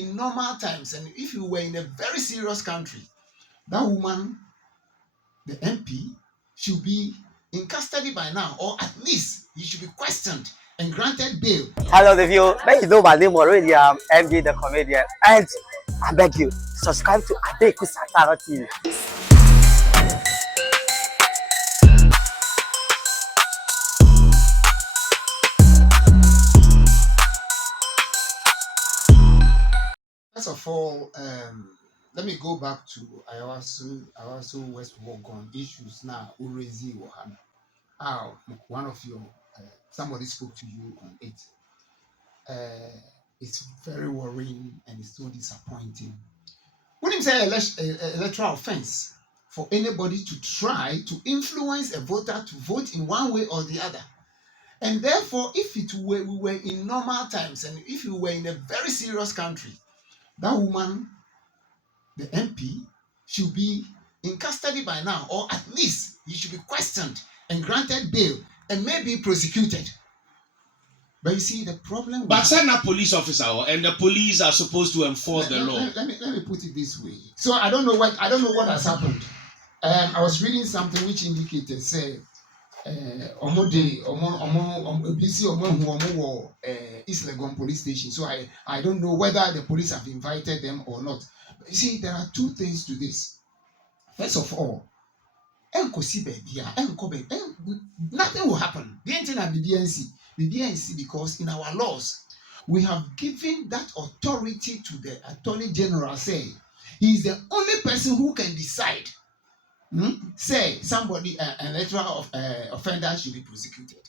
in normal times, and if you were in a very serious country, that woman, the MP, should be in custody by now, or at least he should be questioned and granted bail. Hello, the view. May you know my name already. I'm MD the comedian, and I beg you, subscribe to Adeku Satara TV. First of all, let me go back to Ayawaso West Wogon issues now. Urezi Wahana. How one of your somebody spoke to you on it. It's very worrying and it's so disappointing. When you say electoral offense for anybody to try to influence a voter to vote in one way or the other. And therefore, if we were in normal times, and if you were in a very serious country, that woman, the MP, should be in custody by now, or at least he should be questioned and granted bail and maybe prosecuted. But you see, the problem. But send a police officer, and the police are supposed to enforce the law. Let me put it this way. So I don't know what has happened. I was reading something which indicated say East Legon police station. So I don't know whether the police have invited them or not. But you see, there are two things to this. First of all, nothing will happen. Because in our laws, we have given that authority to the Attorney General. Say he is the only person who can decide. Say somebody, an electoral offender should be prosecuted.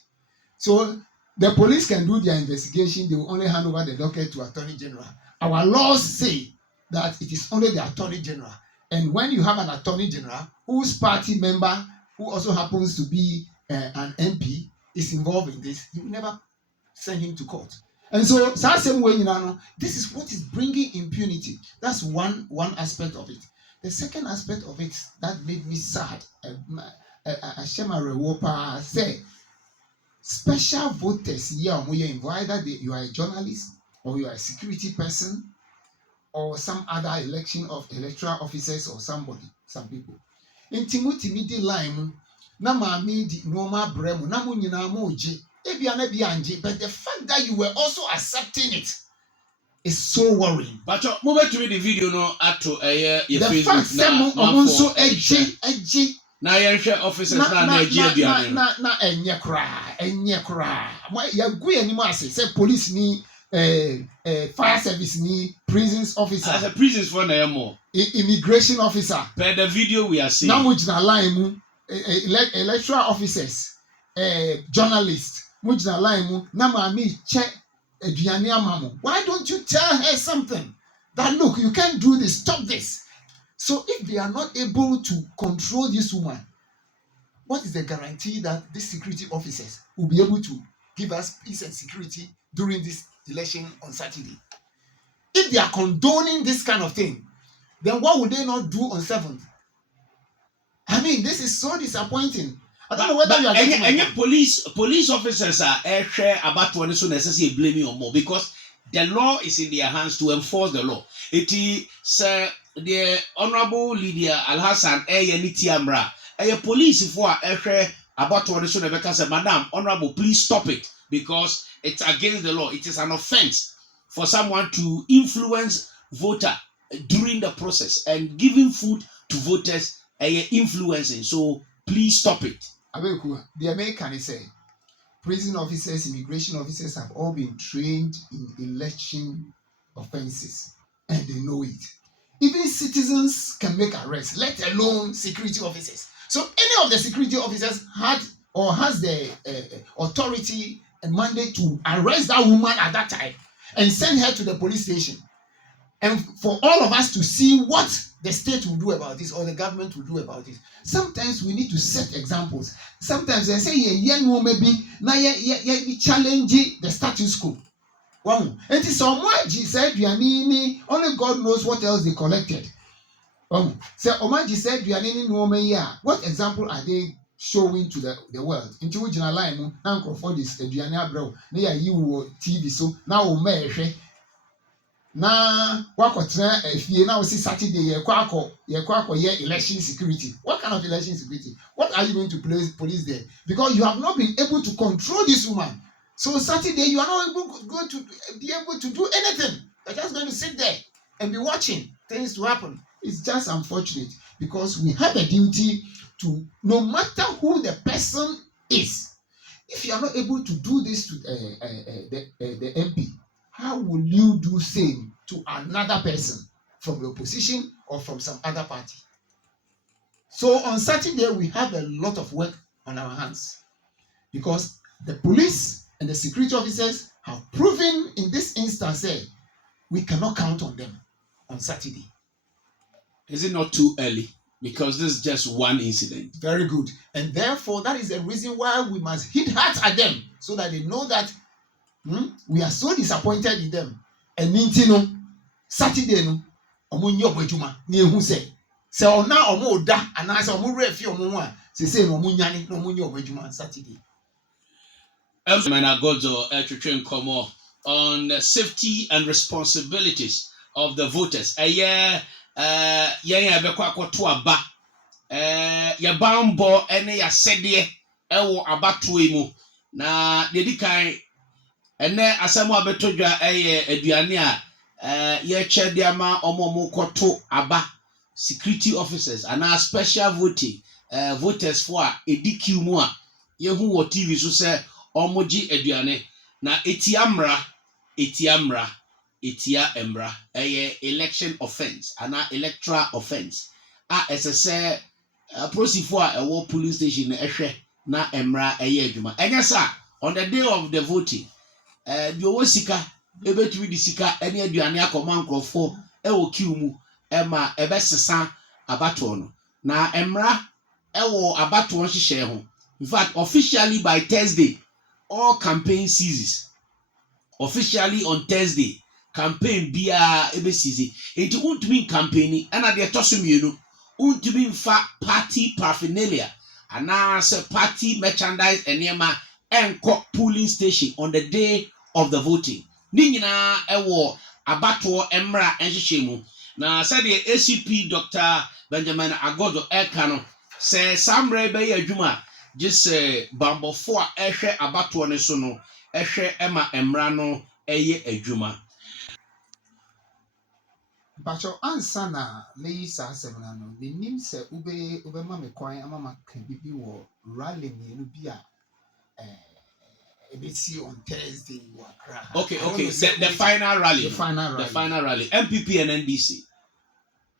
So the police can do their investigation. They will only hand over the docket to Attorney General. Our laws say that it is only the Attorney General. And when you have an Attorney General whose party member, who also happens to be an MP, is involved in this, you will never send him to court. And so, same way, this is what is bringing impunity. That's one aspect of it. The second aspect of it that made me sad, say, special voters here, either you are a journalist or you are a security person or some other electoral officers or some people. In Timothy midi line, na maami di normal bremu, na mu nyina mo oje, but the fact that you were also accepting it is so worrying. But move to the video no ato the fact that omonso eje na yenhwe officers na eje aduane na enye kra ya gu animo ase say police ni fire service ni prisons officer as a prisons for na more immigration officer per the video we are seeing na mo gina line mu electoral officers journalists mo gina line mu na maami che aduane amamo. Why don't you tell her something that look, you can't do this, stop this? So if they are not able to control this woman, what is the guarantee that these security officers will be able to give us peace and security during this election on Saturday? If they are condoning this kind of thing, then what would they not do on 7th? I mean, this is so disappointing. I don't know whether you are getting police officers are about to necessarily blaming or more because the law is in their hands to enforce the law. It is the Honorable Lydia Alhassan a police for about to say, Madam, Honorable, please stop it because it's against the law. It is an offense for someone to influence voter during the process and giving food to voters influencing. So please stop it. The American is saying prison officers, immigration officers have all been trained in election offenses and they know it. Even citizens can make arrests, let alone security officers. So any of the security officers has the authority and mandate to arrest that woman at that time and send her to the police station. And for all of us to see what the state will do about this or the government will do about this. Sometimes we need to set examples. Sometimes they say, maybe challenge the status quo. Wow. It is someone said, only God knows what else they collected. So Omaji said, what example are they showing to the world? Into which line, now for this, you TV so now na wakɔtena efie na wosi Saturday yɛkɔ election security. What kind of election security? What are you going to police there? Because you have not been able to control this woman. So Saturday you are not going to be able to do anything. You're just going to sit there and be watching things to happen. It's just unfortunate because we have a duty to, no matter who the person is, if you are not able to do this to the MP, how will you do same to another person from the opposition or from some other party? So on Saturday, we have a lot of work on our hands because the police and the security officers have proven in this instance we cannot count on them on Saturday. Is it not too early? Because this is just one incident. Very good. And therefore, that is the reason why we must hit hard at them so that they know that we are so disappointed in them. And no Saturday no omo nyi omo adwuma na ehu se ona omo da ana se omo refi omo a se no omo nyane na omo nyi omo adwuma Saturday. Hon Agordzo twetwe nkomo on the safety and responsibilities of the voters. Yɛn abɛkɔ akɔto aba. Yɛbambɔ ne yɛasɛdeɛ wɔ abatoɔ mu. Na deɛ di kan ɛnɛ asɛm a bɛtɔ dwa yɛ aduane a yɛkyɛ de ama ɔmo kɔto aba security officers anaa special voting voters for a edi queue mu a yɛhu wɔ TV so sɛ ɔmo gye aduane na etia mmra ɛyɛ election offence anaa electoral offence a ɛsɛ sɛ apolisifoɔ a ɛwɔ police station na ɛhwɛ na mmra ɛyɛ adwuma ɛnyɛ saa on the day of the voting deɛ ɔwɔ sika ebɛtumi de sika ɛne aduane akɔma nkurɔfoɔ ɛwɔ queue mu ɛma ɛbɛsesa abatoɔ no na mmra ɛwɔ abatoɔ nhyehyɛ ho. In fact, officially by Thursday all campaign ceases. Officially on Thursday campaign biya ebesizi. Enti untumi campaigning ɛna deɛ ɛtɔ so mmienu untumi mfa party paraphernalia anaasɛ party merchandise nneɛma ɛnkɔ polling station on the day of the voting. Ne nyinaa ɛwɔ abatoɔ mmra nhyehyɛ mu. Na sɛdeɛ ACP Dr Agordzo ɛka no sɛ saa mmra bɛyɛ adwuma gye sɛ bambɔfo a ɛhwɛ abatoɔ ne so no ɛhwɛ ɛma mmra no ɛyɛ adwuma. Bacho ansa na meyi saa asɛm na no menim sɛ wobɛma me kwan ama maka bibi wɔ rally mmienu bi a ebesi on Thursday wɔ Accra. Okay. The final rally. The final rally. MPP and NDC.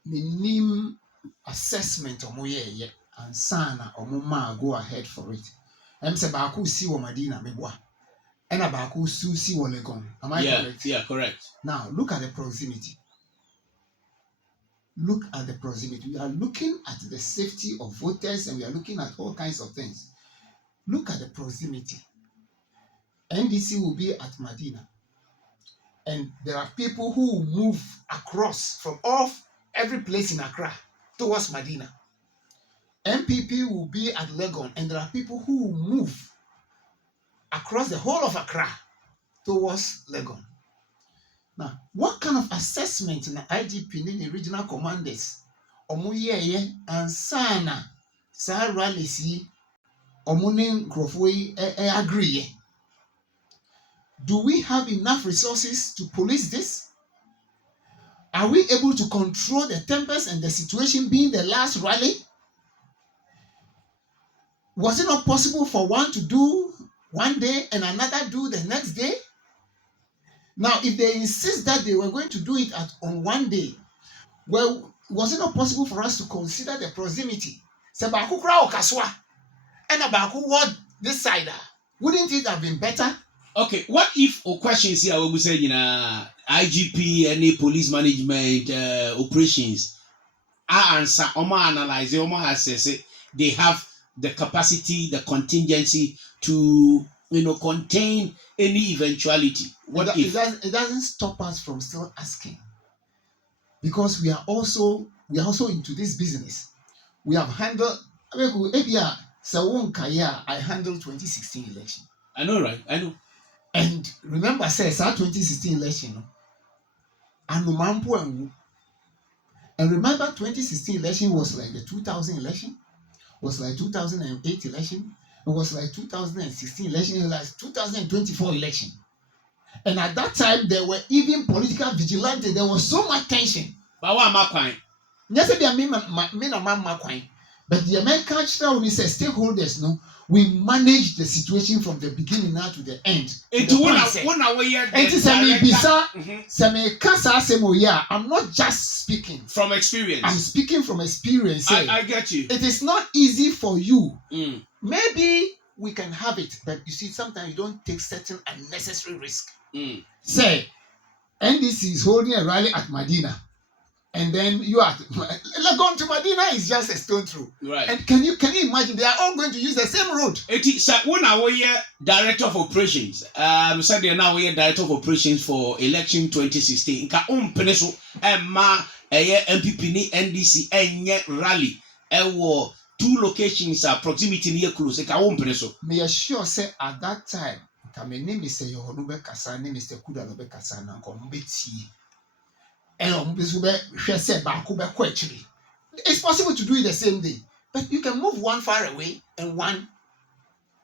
Menim assessment ɔmo yɛɛyɛ ansa na ɔmo ma go ahead for it. Ɛm sɛ baako si wɔ Madina meboa. Ɛna baako si wɔ Legon. Am I correct? Yeah, correct. Now look at the proximity. Look at the proximity. We are looking at the safety of voters and we are looking at all kinds of things. Look at the proximity. NDC will be at Medina. And there are people who will move across from every place in Accra towards Medina. MPP will be at Legon and there are people who will move across the whole of Accra towards Legon. Now, what kind of assessment in the IGP in the regional commanders Omuyeye and Sana Sa rally si Omunin Grofwe agree? Do we have enough resources to police this? Are we able to control the tempers and the situation being the last rally? Was it not possible for one to do one day and another do the next day? Now, if they insist that they were going to do it on one day, well, was it not possible for us to consider the proximity? Sebaku kra okaswa, and abaku what this side? Wouldn't it have been better? Okay, what if questions here we say IGP, any police management operations? I answer, analyze, assess it. They have the capacity, the contingency to contain any eventuality. It doesn't stop us from still asking, because we are also into this business. We have handled. I handled 2016 election. I know, right? I know. And remember, says our 2016 election, anumampo and remember 2016 election was like the 2000 election, was like 2008 election, it was like 2016 election, it was like 2024 election. And at that time, there were even political vigilantes. There was so much tension. But what am I crying? Yes, they are me, but the American Council says stakeholders, no, we manage the situation from the beginning now to the end. I'm not just speaking from experience. I'm speaking from experience. I get you. It is not easy for you. Maybe we can have it, but you see, sometimes you don't take certain unnecessary risk. Say, NDC is holding a rally at Medina. And then you are going to Medina is just a stone throw. Right. And can you imagine they are all going to use the same road? It is when I was director of operations. Said they now we director of operations for election 2016. Ka peneso ma MPP ni NDC enye rally. Ewo 2 locations proximity near close. Ka peneso. Me assure say at that time, my name is Yohonube Kasane, Mr. Kudalobe Kasana, Kombeti. It's possible to do it the same day, but you can move one far away and one.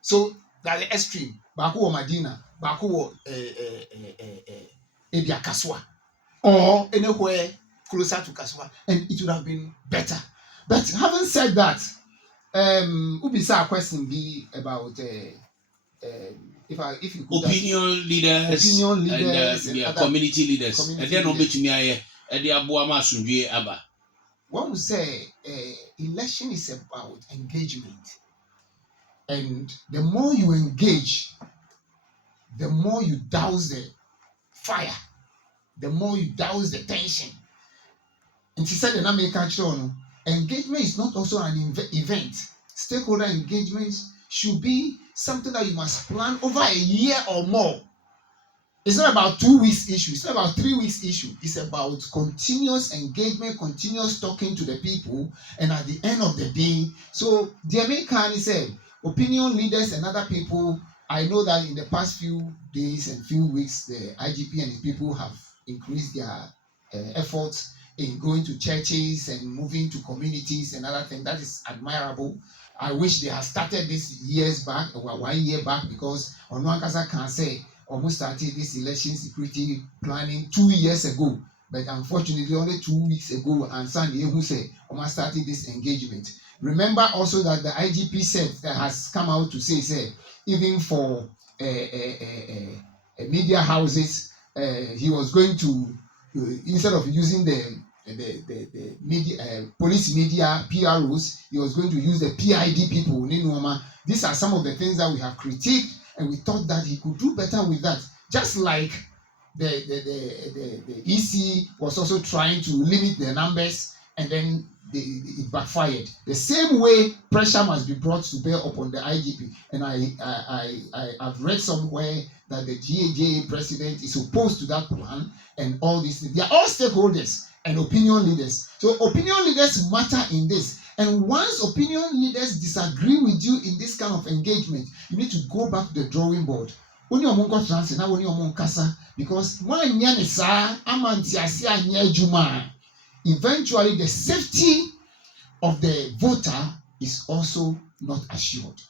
So that the extreme. Baku or Medina, Baku or Ebia Kaswa, or anywhere closer to Kaswa, and it would have been better. But having said that, Ubisa question be about if you could opinion leaders and community leaders. And then on between me, one would say election is about engagement, and the more you engage, the more you douse the fire, the more you douse the tension. And she said, "The American show, engagement is not also an event. Stakeholder engagement should be something that you must plan over a year or more. It's not about 2 weeks issue. It's not about 3 weeks issue. It's about continuous engagement, continuous talking to the people, and at the end of the day, so the American said, opinion leaders and other people. I know that in the past few days and few weeks, the IGP and his people have increased their efforts in going to churches and moving to communities and other things. That is admirable. I wish they had started this years back, or 1 year back, because Onuankasa can say almost started this election security planning 2 years ago. But unfortunately, only 2 weeks ago, and Sandy who said almost started this engagement. Remember also that the IGP said that has come out to say even for media houses, he was going to instead of using the media, police media PROs, he was going to use the PID people. These are some of the things that we have critiqued, and we thought that he could do better with that. Just like the EC was also trying to limit the numbers, and then it backfired. The same way pressure must be brought to bear upon the IGP. And I've read somewhere that the GAJA president is opposed to that plan, and all these things. They are all stakeholders and opinion leaders. So opinion leaders matter in this. And once opinion leaders disagree with you in this kind of engagement, you need to go back to the drawing board. Because eventually the safety of the voter is also not assured.